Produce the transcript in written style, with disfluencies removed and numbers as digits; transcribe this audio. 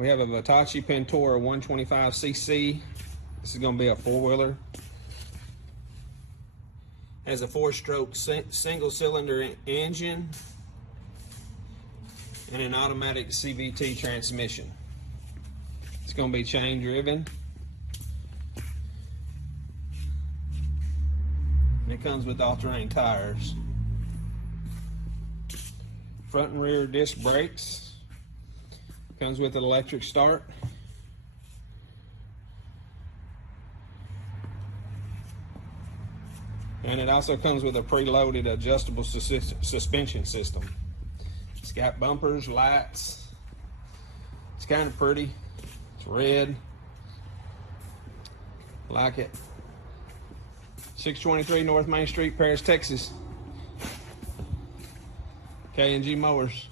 We have a VITACCI Pentora 125cc. This is going to be a four-wheeler. Has a four-stroke single-cylinder engine and an automatic CVT transmission. It's going to be chain-driven. And it comes with all-terrain tires. Front and rear disc brakes. Comes with an electric start. And it also comes with a preloaded adjustable suspension system. It's got bumpers, lights. It's kind of pretty. It's red. Like it. 623 North Main Street, Paris, Texas. G Mowers.